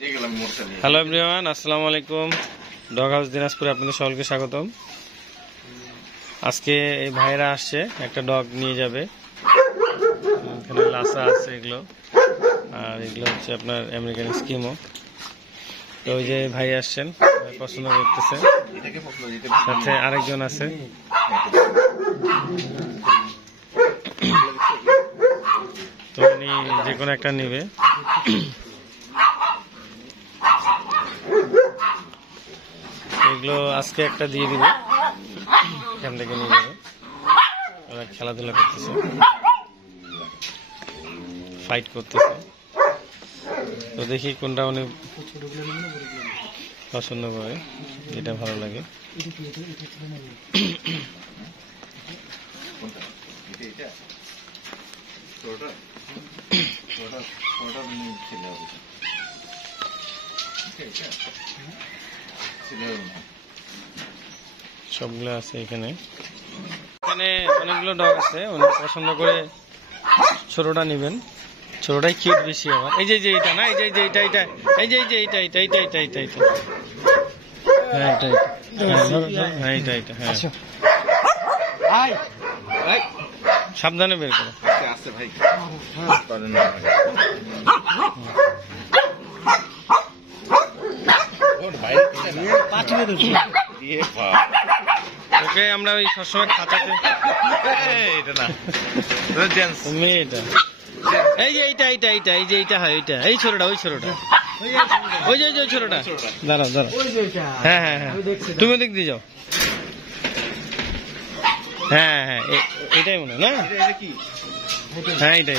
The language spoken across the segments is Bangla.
হ্যালো এভরিওয়ান, আসসালামু আলাইকুম। ডগ হাউস দিনাজপুরে আপনাদের সকলকে স্বাগতম। আজকে এই ভাইরা আসছে, একটা ডগ নিয়ে যাবে। এখানে লাসা আছে এগুলো, আর এগুলো হচ্ছে আপনার আমেরিকান স্কিমো। তো ওই যে ভাই আসছেন, পছন্দ করতেছে, সাথে আরেকজন আছে। তো উনি যে কোনো একটা নিবে। এগুলো আজকে একটা দিয়ে দিবে, এখান থেকে নিয়ে যাবে। ওরা খেলাধুলা করতেছে, ফাইট করতেছে। তো দেখি কোনটা উনি পছন্দ করে, যেটা ভালো লাগে। সবগুলো আছে এখানে। এখানে অনেকগুলো ডগ আছে, উনি পছন্দ করে ছোটটা নেবেন। ছোটটাই কিউট বেশি আবার। এই যে এইটা না, এই যে এইটা এইটা, এই যে এইটা এইটা এইটা এইটা এইটা এইটা, হ্যাঁ এটা হ্যাঁ এইটা এইটা, হ্যাঁ সাবধানে বের করো। ওকে আমরা ওই সবসময় খাঁচাতে, এটা না এটা, এই যে এইটা এইটা এইটা, এই যে এইটা হয় এইটা, এই ছোটটা, ওই ছোটটা, ওই যে ওই ছোটটা, দাঁড়াও দাঁড়াও, হ্যাঁ হ্যাঁ হ্যাঁ, তুমি ওদিক দিয়ে যাও। হ্যাঁ হ্যাঁ এটাই মনে হয় না, হ্যাঁ এটাই।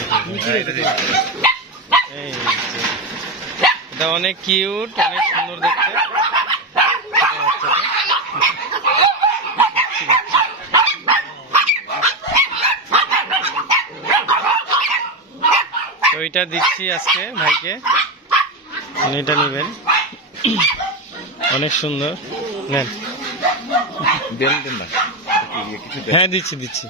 এটা অনেক কিউট, অনেক সুন্দর দেখতে। তো এটা দিচ্ছি আজকে ভাইকে, উনি এটা নেবেন। অনেক সুন্দর, নেন। হ্যাঁ দিচ্ছি দিচ্ছি।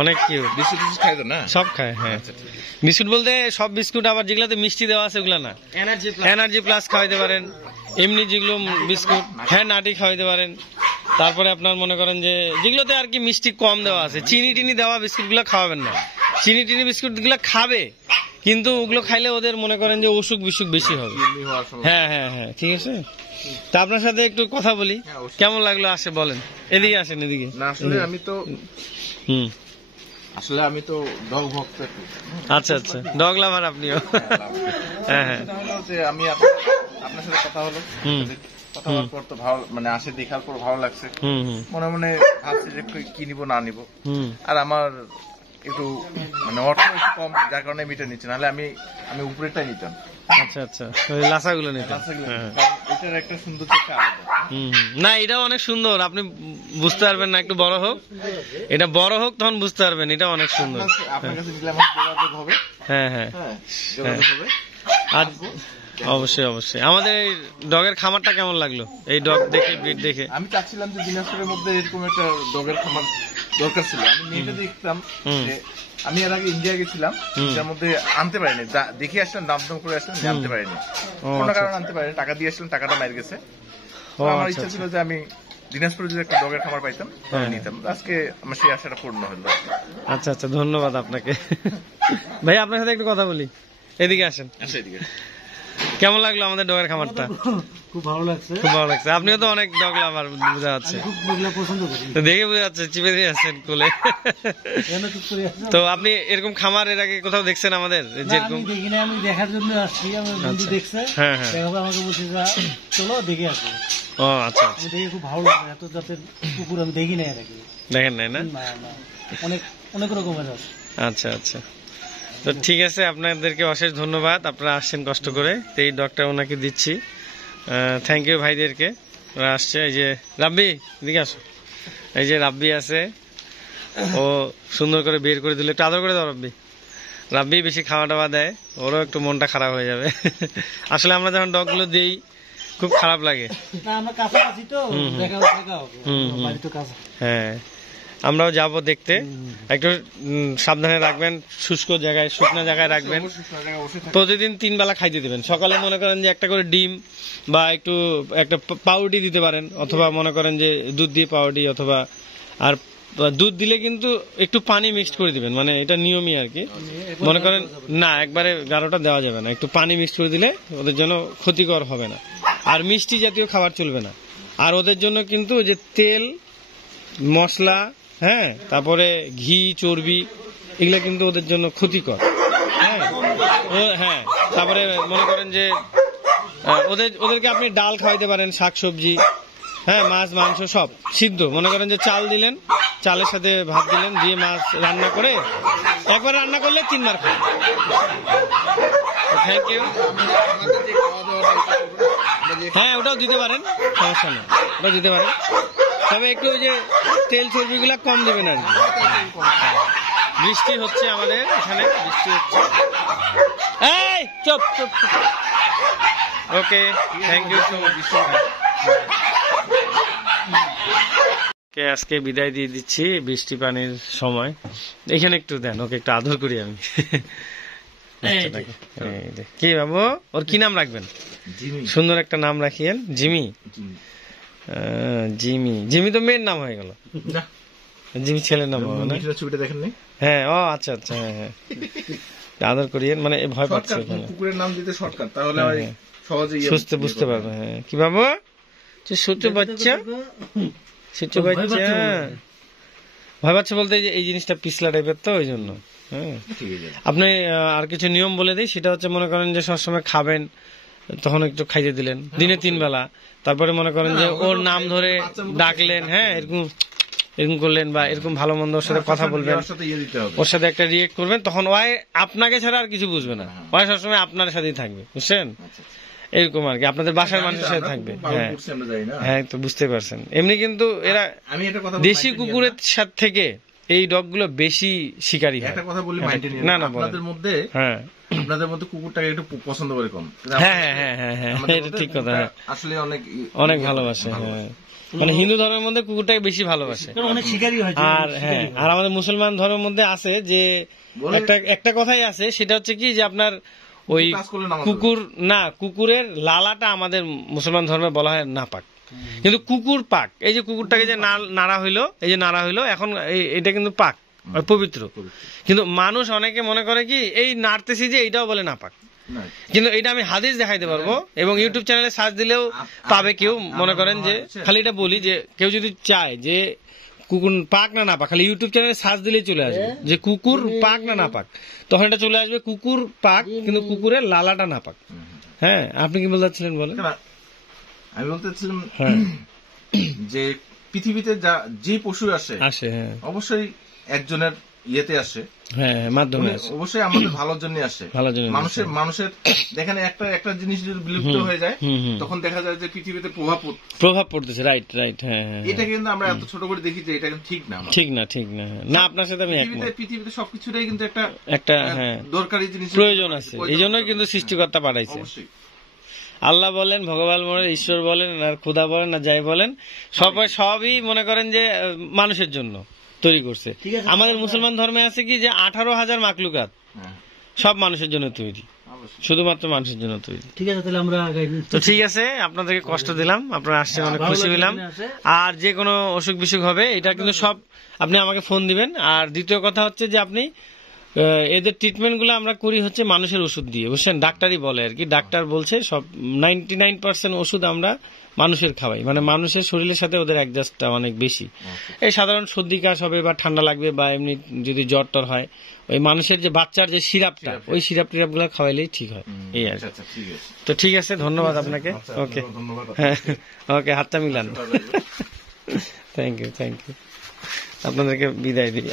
অনেক কিউট। বিস্কুট খায় তো না? সব খায়, হ্যাঁ। বিস্কুট বলতে সব বিস্কুট, আবার যেগুলোতে মিষ্টি দেওয়া আছে ওগুলো না। এনার্জি প্লাস খাওয়াইতে পারেন, এমনি যেগুলো বিস্কুট, হ্যাঁ নাটি খাওয়াইতে পারেন। তারপরে আপনার মনে করেন যে যেগুলোতে আর কি মিষ্টি কম দেওয়া আছে, চিনি টিনি দেওয়া বিস্কুট গুলো খাওয়াবেন না। চিনি টিনি বিস্কুট গুলো খাবে, কিন্তু ওগুলো খাইলে ওদের মনে করেন যে অসুখ বিসুখ বেশি হবে। হ্যাঁ হ্যাঁ হ্যাঁ, ঠিক আছে। তা আপনার সাথে একটু কথা বলি, কেমন লাগলো আসে বলেন। এদিকে আসেন, এদিকে। আসলে আমি তো ডগ ভক্ত। আচ্ছা আচ্ছা, ডগ লাভার আপনিও? হ্যাঁ হ্যাঁ। আমি আপনার সাথে কথা হলো, কথা বলার পর তো ভালো, মানে আসে দেখার পর ভালো লাগছে। মনে মনে ভাবছি যে কি নিবো না নিবো। আর আমার একটু মানে অর্থ একটু কম, যার কারণে আমি এটা নিচ্ছি, নাহলে আমি উপরেরটাই নিতাম। আচ্ছা আচ্ছা, লাসাগুলো নিতাম। এটার একটা সুন্দর একটা আলাদা। না এটাও অনেক সুন্দর, আপনি বুঝতে পারবেন না, একটু বড় হোক, এটা বড় হোক তখন বুঝতে পারবেন, এটা অনেক সুন্দর। আপনার কাছে নিলে আমার যোগাযোগ হবে। হ্যাঁ হ্যাঁ যোগাযোগ হবে। আর অবশ্যই অবশ্যই। আমাদের এই ডগের খামারটা কেমন লাগলো, এই ডগ দেখে, ব্রিড দেখে? আমি চাচ্ছিলাম যে দিনাজপুরের মধ্যে এরকম একটা ডগের খামার দরকার ছিল। আমি নেটে দেখতাম যে, আমি এর আগে ইন্ডিয়া গেছিলাম, যার মধ্যে আনতে পারিনি, দেখে আসলাম, দাম দাম করে আসলাম, আনতে পারিনি, কোনো কারণে আনতে পারিনি, টাকা দিয়ে আসলাম, টাকাটা মার গেছে। আমার ইচ্ছা ছিল যে আমি দিনাজপুরে যদি একটা ডগের খামার পাইতাম নিতাম। আজকে আমার সেই আশাটা পূর্ণ হলো। আচ্ছা আচ্ছা, ধন্যবাদ আপনাকে। ভাই আপনার সাথে একটু কথা বলি, এদিকে আসেন। আচ্ছা এদিকে। কেমন লাগলো আমাদের ডগের খামারটা? খুব ভালো লাগছে। খুব ভালো লাগছে। আপনিও তো অনেক ডগ লাভার, বোঝা যাচ্ছে, পছন্দ করি, দেখে বোঝা যাচ্ছে, চিপে দিয়ে আছেন কোলে। তো আপনি এরকম খামার এর আগে কোথাও দেখছেন আমাদের? যেরকম দেখি না, আমি দেখার জন্য আসছি। আমার বন্ধু দেখছে, আমাকে বলছে চলো দেখে আসো। ও আচ্ছা আচ্ছা, দেখে খুব ভালো লাগে। এত জাতের কুকুর আমি দেখি না এর আগে। দেখেন নাই না? অনেক অনেক রকমের আছে। আচ্ছা আচ্ছা, তো ঠিক আছে, আপনাদেরকে অশেষ ধন্যবাদ, আপনারা আসছেন কষ্ট করে। তো এই ডগটা ওনাকে দিচ্ছি। থ্যাংক ইউ ভাইদেরকে, ওরা আসছে। এই যে রাব্বি, এদিকে আসো। এই যে রাব্বি আছে, ও সুন্দর করে বের করে দিল, একটু আদর করে দাও রাব্বি। রাব্বি বেশি খাওয়া টাওয়া দেয়, ওরও একটু মনটা খারাপ হয়ে যাবে। আসলে আমরা যখন ডগগুলো দিই খুব খারাপ লাগে। হ্যাঁ, আমরাও যাব দেখতে। একটু সাবধানে রাখবেন, শুষ্ক জায়গায়, শুকনো জায়গায় রাখবেন। প্রতিদিন 3 বেলা খাইতে দিবেন। সকালে মনে করেন যে একটা করে ডিম বা একটা পাউরুটি দিতে পারেন, অথবা মনে করেন যে দুধ দিয়ে পাউরুটি, অথবা আর দুধ দিলে কিন্তু একটু পানি মিক্সড করে দিবেন, মানে এটা নিয়মই আর কি। মনে করেন না একবারে গাঢ়টা দেওয়া যাবে না, একটু পানি মিক্সড করে দিলে ওদের জন্য ক্ষতিকর হবে না। আর মিষ্টি জাতীয় খাবার চলবে না। আর ওদের জন্য কিন্তু যে তেল মশলা, হ্যাঁ, তারপরে ঘি চর্বি, এগুলা কিন্তু ওদের জন্য ক্ষতিকর। হ্যাঁ, তারপরে মনে করেন যে ওদেরকে আপনি ডাল খাওয়াইতে পারেন, শাকসবজি, হ্যাঁ, মাছ মাংস সব সিদ্ধ। মনে করেন যে চাল দিলেন, চালের সাথে ভাত দিলেন, দিয়ে মাছ রান্না করে, একবার রান্না করলে 3 বার খান। Thank you. হ্যাঁ, ওটাও দিতে পারেন, সমস্যা নেই, ওটাও দিতে পারেন। তবে একটু ওই যে তেল চর্বিগুলা কম দিবেন আর কি। বৃষ্টি হচ্ছে আমাদের এখানে, বৃষ্টি হচ্ছে। এই চুপ চুপ। ওকে, থ্যাংক ইউ সো মাচ। আজকে বিদায় দিয়ে দিচ্ছি বৃষ্টি পানির সময়। এখানে একটু দেন, ওকে একটু আদর করি আমি। কি বাবু, ওর কি নাম রাখবেন? সুন্দর একটা নাম রাখিয়েন। জিমি। জিমি, জিমি তো মেয়ের নাম হয়ে গেল। জিমি ছেলের নাম হবে না? ছবিটা দেখেন নি? হ্যাঁ, ও আচ্ছা আচ্ছা, হ্যাঁ হ্যাঁ, আদর করিয়েন, মানে ভয় পাচ্ছে। কুকুরের নাম দিতে শর্টকাট, তাহলে সহজে বুঝতে পারবে। হ্যাঁ, কি বাবু, ছোট বাচ্চা, ছোট বাচ্চা ভয় পাচ্ছে বলতে এই জিনিসটা পিছলা টাইপের, তো ওই জন্য। হ্যাঁ, আপনি আর কিছু নিয়ম বলে দিই, সেটা হচ্ছে মনে করেন যে সবসময় খাবেন, তখন একটু খাইতে দিলেন দিনে 3 বেলা। তারপরে মনে করেন যে ওর নাম ধরে ডাকলেন, হ্যাঁ, এরকম করলেন, বা এরকম ভালো মন্দ ওর সাথে কথা বলবেন, ওর সাথে একটা রিয়েক্ট করবেন, তখন ওই আপনাকে ছাড়া আর কিছু বুঝবে না, ওই সবসময় আপনার সাথেই থাকবে, বুঝছেন? এরকম আর কি, আপনাদের বাসার মানুষের সাথে থাকবে। হ্যাঁ হ্যাঁ, তো বুঝতে পারছেন। এমনি কিন্তু এরা দেশি কুকুরের সাথে থেকে এই ডগ গুলো বেশি শিকারী হয়। না না, আপনাদের মধ্যে, হ্যাঁ, আপনাদের মধ্যে কুকুরটাকে একটু পছন্দ করে কম। হ্যাঁ হ্যাঁ হ্যাঁ হ্যাঁ, এটা ঠিক কথা। আসলে অনেক ভালোবাসে। হ্যাঁ, মানে হিন্দু ধর্মের মধ্যে কুকুরটাকে বেশি ভালোবাসে। আর হ্যাঁ, আর আমাদের মুসলমান ধর্মের মধ্যে আছে যে একটা কথাই আছে, সেটা হচ্ছে কি যে আপনার ওই কুকুরের লালাটা আমাদের মুসলমান ধর্মে বলা হয় নাপাক, কিন্তু কুকুর পাক। এই যে কুকুরটাকে যে নাড়া হইলো, এখন এটা কিন্তু পাক, পবিত্র। কিন্তু মানুষ অনেকে মনে করে কি এই নাড়তেছি যে এইটাও বলে নাপাক, কিন্তু এটা আমি হাদিস দেখাইতে পারবো, এবং ইউটিউব চ্যানেলে সার্চ দিলেও পাবে কেউ। মনে করেন যে খালি এটা বলি যে কেউ যদি চায় যে কুকুর পাক না পাক, খালি ইউটিউব চ্যানেলে সার্চ দিলেই চলে আসবে যে কুকুর পাক না পাক, তখন এটা চলে আসবে কুকুর পাক, কিন্তু কুকুরের লালাটা না পাক। হ্যাঁ, আপনি কি বলতে চাচ্ছিলেন বলেন? আমি বলতে চাচ্ছিলাম যে পৃথিবীতে যে পশু আসে, হ্যাঁ, অবশ্যই একজনের ইয়েতে আসে, হ্যাঁ, মাধ্যমে অবশ্যই আমাদের ভালোর জন্য আসে। মানুষের দেখেন একটা জিনিস যদি বিলুপ্ত হয়ে যায়, তখন দেখা যায় যে পৃথিবীতে প্রভাব পড়তেছে। রাইট রাইট, হ্যাঁ, এটা কিন্তু আমরা এত ছোট করে দেখি যে এটা কিন্তু ঠিক না। ঠিক না না, আপনার সাথে আমি একমত। পৃথিবীতে সবকিছুটাই কিন্তু একটা হ্যাঁ দরকারি জিনিস, প্রয়োজন আছে, এই জন্যই কিন্তু সৃষ্টিকর্তা পাঠাইছে। আল্লাহ বলেন, ভগবান বলেন, ঈশ্বর বলেন, আর খোদা বলেন, আর যাই বলেন, সবই মনে করেন যে মানুষের জন্য তৈরি করছে। আমাদের মুসলমান ধর্মে আছে কি যে 18,000 মাকলুকাত সব মানুষের জন্য তৈরি, শুধুমাত্র মানুষের জন্য তৈরি। ঠিক আছে, তাহলে আমরা তো ঠিক আছে, আপনাদেরকে কষ্ট দিলাম, আপনারা আসছেন, অনেক খুশি হলাম। আর যে কোনো অসুখ বিসুখ হবে, এটা কিন্তু সব আপনি আমাকে ফোন দিবেন। আর দ্বিতীয় কথা হচ্ছে যে আপনি এদের ট্রিটমেন্ট গুলো আমরা করি হচ্ছে মানুষের ওষুধ দিয়ে, বুঝছেন? ডাক্তারই বলে আর কি, ডাক্তার বলছে সব 99% ওষুধ আমরা মানুষের খাওয়াই, মানে মানুষের শরীরের সাথে ওদের অ্যাডজাস্টটা অনেক বেশি। এই সাধারণ সর্দি কাশ হবে বা ঠান্ডা লাগবে বা এমনি যদি জ্বর টর হয়, ওই মানুষের যে বাচ্চার যে সিরাপটা, ওই সিরাপ টিরাপ গুলো খাওয়াইলেই ঠিক হয়, এই আর। তো ঠিক আছে, ধন্যবাদ আপনাকে। ওকে, হ্যাঁ, ওকে, হাতটা মিলান। থ্যাংক ইউ, আপনাদেরকে বিদায় দিই।